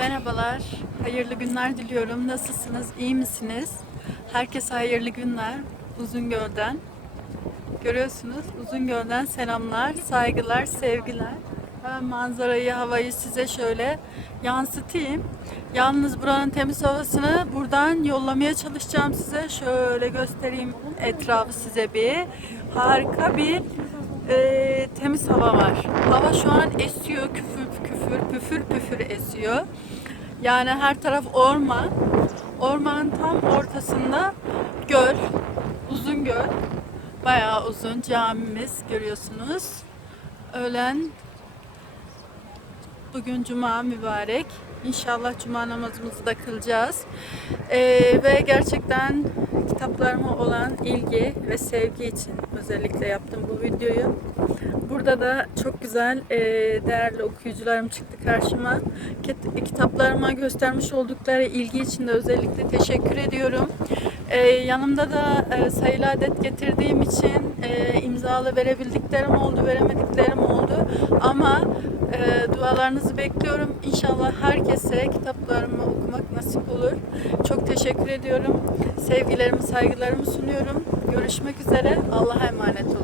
Merhabalar, hayırlı günler diliyorum. Nasılsınız, iyi misiniz? Herkese hayırlı günler. Uzungöl'den. Görüyorsunuz, Uzungöl'den selamlar, saygılar, sevgiler. Ben manzarayı, havayı size şöyle yansıtayım. Yalnız buranın temiz havasını buradan yollamaya çalışacağım size. Şöyle göstereyim etrafı size bir. Harika bir e, temiz hava var. Hava şu an esiyor, küfür küfür, püfür püfür esiyor. Yani her taraf orman. Ormanın tam ortasında göl, uzun göl. Bayağı uzun camimiz görüyorsunuz. Öğlen Bugün cuma mübarek. İnşallah cuma namazımızı da kılacağız. Ee, ve gerçekten kitaplarıma olan ilgi ve sevgi için özellikle yaptım bu videoyu. Burada da çok güzel e, değerli okuyucularım çıktı karşıma. Kit- Kitaplarıma göstermiş oldukları ilgi için de özellikle teşekkür ediyorum. Ee, yanımda da e, sayılı adet getirdiğim için e, imzalı verebildiklerim oldu, veremediklerim oldu. Ama e, dualarınızı bekliyorum. İnşallah herkese kitaplarımı okumak nasip olur. Çok teşekkür ediyorum. Sevgilerimi, saygılarımı sunuyorum. Görüşmek üzere. Allah'a emanet olun.